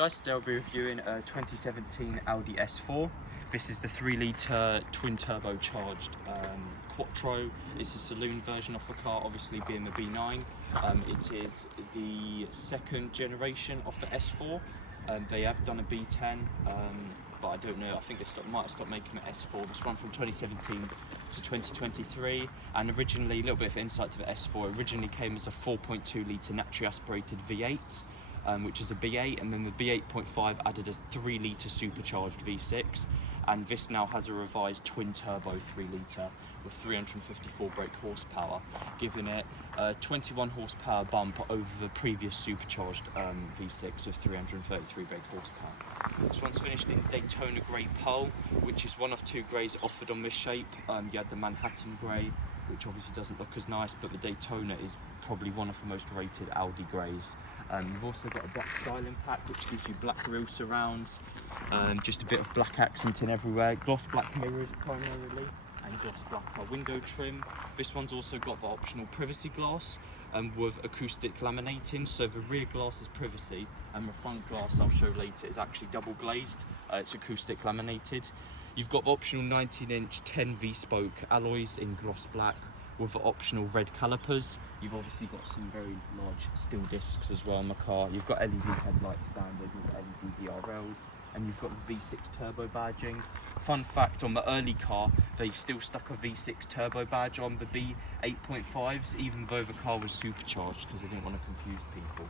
guys, today I'll be reviewing a 2017 Audi S4. This is the 3-litre twin turbocharged Quattro. It's a saloon version of the car, obviously being the B9. It is the second generation of the S4. They have done a B10, but I don't know, I think they might have stopped making the S4. This run from 2017 to 2023, and originally, a little bit of insight to the S4, originally came as a 4.2 litre naturally aspirated V8, which is a B8, and then the B8.5 added a 3-litre supercharged V6, and this now has a revised twin turbo 3-litre with 354 brake horsepower, giving it a 21 horsepower bump over the previous supercharged V6 of 333 brake horsepower. This one's finished in Daytona Grey Pearl, which is one of two greys offered on this shape. You had the Manhattan Grey, which obviously doesn't look as nice, but the Daytona is probably one of the most rated Audi greys. You've also got a black styling pack, which gives you black grille surrounds, just a bit of black accenting everywhere, gloss black mirrors primarily, and gloss black window trim. This one's also got the optional privacy glass with acoustic laminating, so the rear glass is privacy and the front glass, I'll show later, is actually double glazed. It's acoustic laminated. You've got the optional 19-inch 10 V-spoke alloys in gloss black with the optional red calipers. You've obviously got some very large steel discs as well on the car. You've got LED headlights standard, you've got LED DRLs, and you've got the V6 turbo badging. Fun fact, on the early car, they still stuck a V6 turbo badge on the B8.5s, even though the car was supercharged, because they didn't want to confuse people.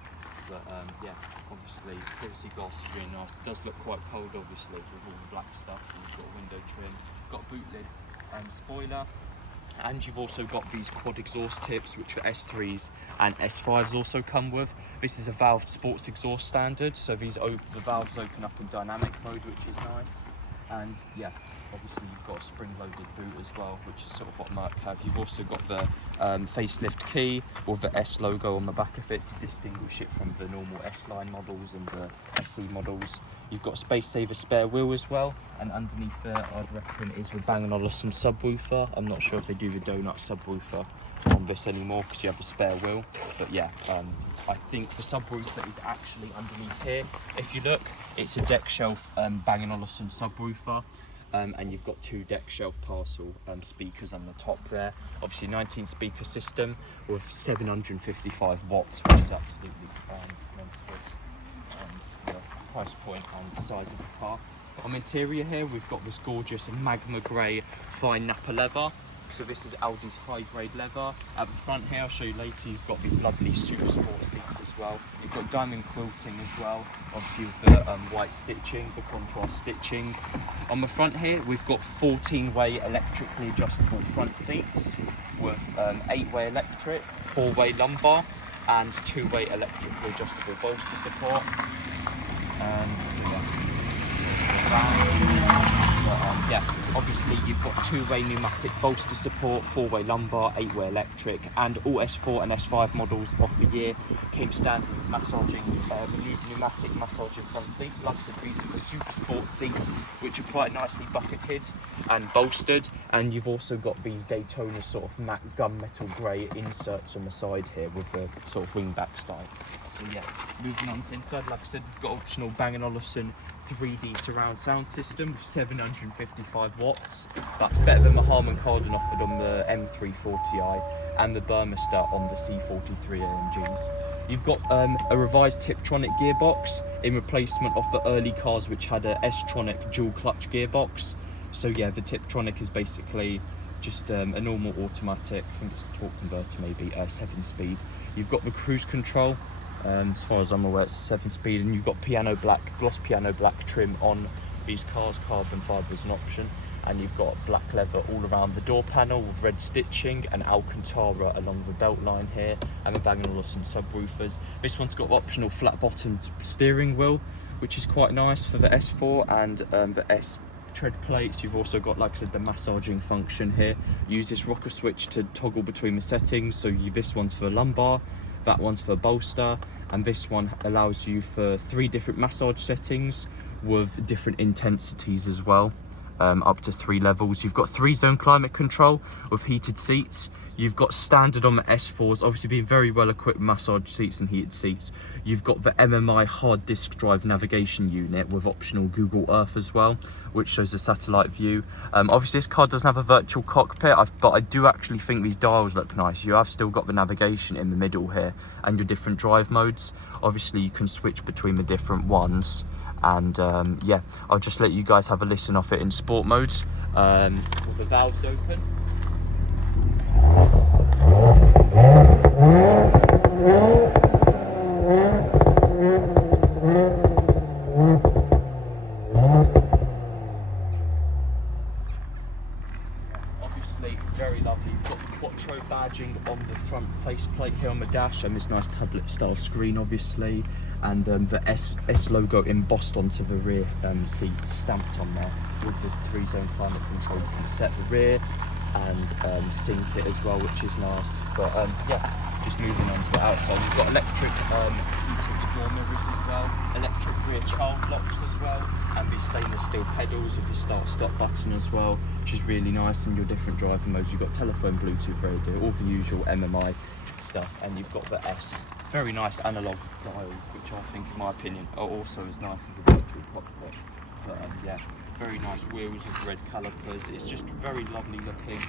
But yeah, obviously, privacy glass is really nice. It does look quite cold, obviously, with all the black stuff. And you've got a window trim, got a boot lid and spoiler. And you've also got these quad exhaust tips, which the S3s and S5s also come with. This is a valved sports exhaust standard, so the valves open up in dynamic mode, which is nice. And yeah, obviously you've got a spring-loaded boot as well, which is sort of what Merc have. You've also got the facelift key with the S logo on the back of it to distinguish it from the normal S-Line models and the SE models. You've got space saver spare wheel as well, and underneath there I'd reckon is the Bang & Olufsen subwoofer. I'm not sure if they do the donut subwoofer on this anymore because you have a spare wheel, but yeah, I think the subwoofer is actually underneath here. If you look, it's a deck shelf Bang & Olufsen subwoofer. And you've got two deck shelf parcel speakers on the top there. Obviously 19 speaker system with 755 watts, which is absolutely monstrous. The price point and size of the car. On the interior here, we've got this gorgeous Magma Red Fine nappa leather. So this is Audi's high grade leather. At the front here, I'll show you later, you've got these lovely super sport seats as well. You've got diamond quilting as well, obviously with the white stitching, the contrast stitching. On the front here, we've got 14-way electrically adjustable front seats with 8-way electric, 4-way lumbar, and 2-way electrically adjustable bolster support. And so yeah, obviously you've got 2-way pneumatic bolster support, 4-way lumbar, 8-way electric, and all S4 and S5 models of the year came standard with massaging, pneumatic massaging front seats. Like I said, these are the super sport seats, which are quite nicely bucketed and bolstered, and you've also got these Daytona sort of matte gunmetal grey inserts on the side here with the sort of wingback style. So yeah, moving on to inside, like I said, we've got optional Bang & Olufsen 3D surround sound system with 755 watts. That's better than the Harman Kardon offered on the M340i and the Burmester on the C43 AMGs. You've got a revised Tiptronic gearbox in replacement of the early cars which had a S-Tronic dual clutch gearbox. So yeah, the Tiptronic is basically just a normal automatic, I think it's a torque converter maybe, 7-speed. You've got the cruise control. As far as I'm aware, it's a 7-speed, and you've got gloss piano black trim on these cars. Carbon fibre is an option, and you've got black leather all around the door panel with red stitching and Alcantara along the belt line here, and the Bang & Olufsen subwoofers. This one's got optional flat-bottomed steering wheel, which is quite nice for the S4 and the S tread plates. You've also got, like I said, the massaging function here. Use this rocker switch to toggle between the settings. So this one's for lumbar, that one's for bolster, and this one allows you for 3 different massage settings with different intensities as well. up to 3 levels. You've got 3-zone climate control with heated seats. You've got standard on the S4s, obviously being very well equipped massage seats and heated seats. You've got the MMI hard disk drive navigation unit with optional Google Earth as well, which shows the satellite view. Obviously this car doesn't have a virtual cockpit, but I do actually think these dials look nice. You have still got the navigation in the middle here and your different drive modes. Obviously you can switch between the different ones. And yeah, I'll just let you guys have a listen off it in sport modes. With the valves open. Obviously very lovely. You've got the Quattro badging on the front faceplate here on the dash, and this nice tablet style screen obviously, and the S logo embossed onto the rear seat, stamped on there with the 3-zone climate control. You can set the rear and sync it as well, which is nice. But yeah, just moving on to the outside, you've got electric heated door mirrors as well, electric rear child locks as well, and these stainless steel pedals with the start-stop button as well, which is really nice. And your different driving modes, you've got telephone, Bluetooth radio, all the usual MMI stuff, and you've got the S. Very nice analog dials, which I think, in my opinion, are also as nice as a virtual cockpit. But yeah, very nice wheels with red calipers. It's just very lovely looking.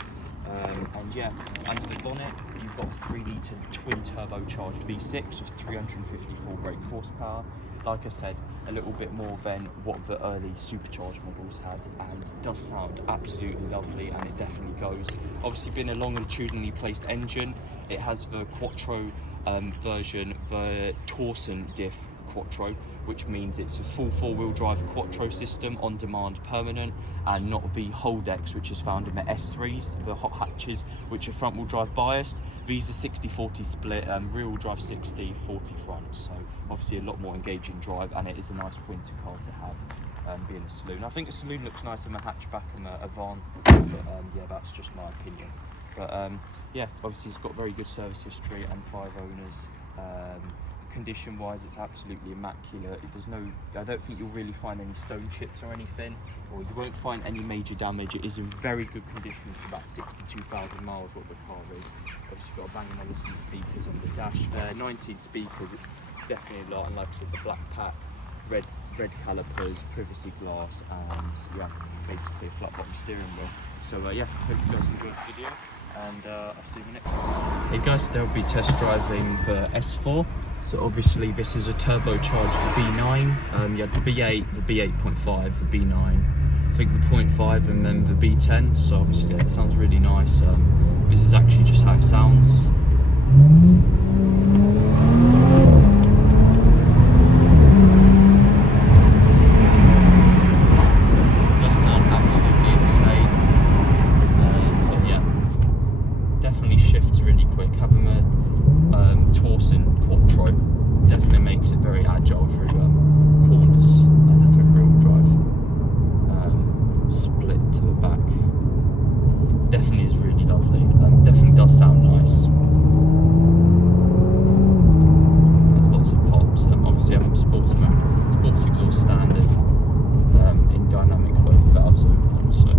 And yeah, under the bonnet, you've got a 3-litre twin turbocharged V6 with 354 brake horsepower. Like I said, a little bit more than what the early supercharged models had, and it does sound absolutely lovely, and it definitely goes. Obviously, being a longitudinally placed engine, it has the Quattro version, the Torsen diff Quattro, which means it's a full 4-wheel drive Quattro system, on demand, permanent, and not the Holdex which is found in the S3s, the hot hatches, which are front wheel drive biased. These are 60-40 split, rear wheel drive 60, 40 front, so obviously a lot more engaging drive, and it is a nice winter car to have, being a saloon. I think the saloon looks nice in the hatchback and the Avant, but yeah, that's just my opinion. But yeah, obviously it's got very good service history and 5 owners. Condition wise, it's absolutely immaculate. I don't think you'll really find any stone chips or anything, or you won't find any major damage. It is in very good condition for about 62,000 miles what the car is. Obviously got a Bang & Olufsen speakers on the dash, 19 speakers. It's definitely a lot, and like I said, the black pack, red calipers, privacy glass, and yeah, basically a flat bottom steering wheel. So yeah, hope you guys enjoyed the video, and I'll see you in the next one. Hey guys, they'll be test driving the S4. So obviously this is a turbocharged B9. You had the B8, the B8.5, the B9, I think the 0.5, and then the B10. So obviously it sounds really nice. This is actually just how it sounds. Definitely makes it very agile through corners, and having rear drive split to the back definitely is really lovely. Definitely does sound nice. There's lots of pops. Obviously having sports mode, sports exhaust standard, in dynamic mode, valves open. So.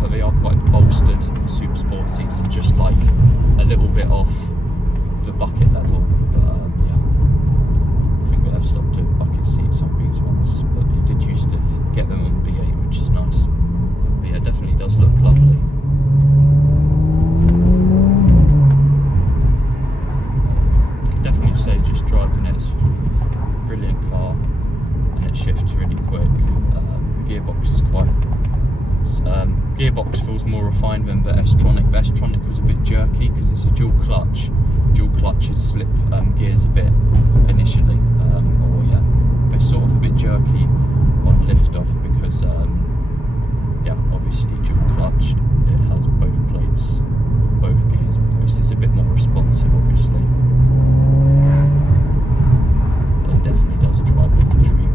But they are quite bolstered. The super sport seats are just like a little bit off the bucket level, but yeah, I think they've stopped doing bucket seats on these ones, but you did used to get them on V8, which is nice. But yeah, it definitely does look lovely. You can definitely say just driving it, it's a brilliant car, and it shifts really quick. Gearbox is quite gearbox feels more refined than the S-Tronic. The S-Tronic was a bit jerky because it's a dual clutch, dual clutches slip gears a bit initially, or yeah, they're sort of a bit jerky on lift off because yeah, obviously dual clutch, it has both plates, both gears, but this is a bit more responsive obviously. But it definitely does drive like a dream.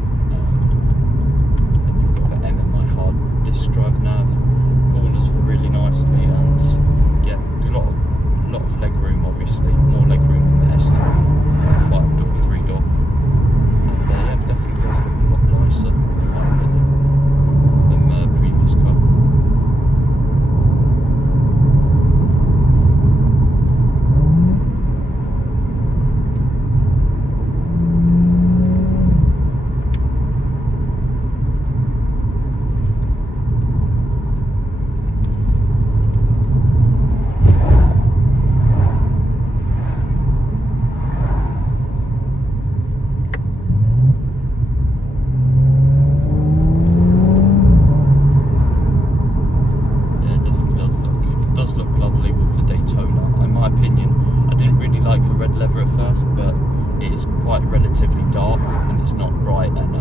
And you've got the MMI hard disc drive nav, corners really nicely, and yeah, a lot of leg room obviously, more leg room than the S3, 5-door, 3-door. And yeah, it definitely does look a lot nicer in my opinion than the previous car. Leather at first, but it is quite relatively dark and it's not bright, and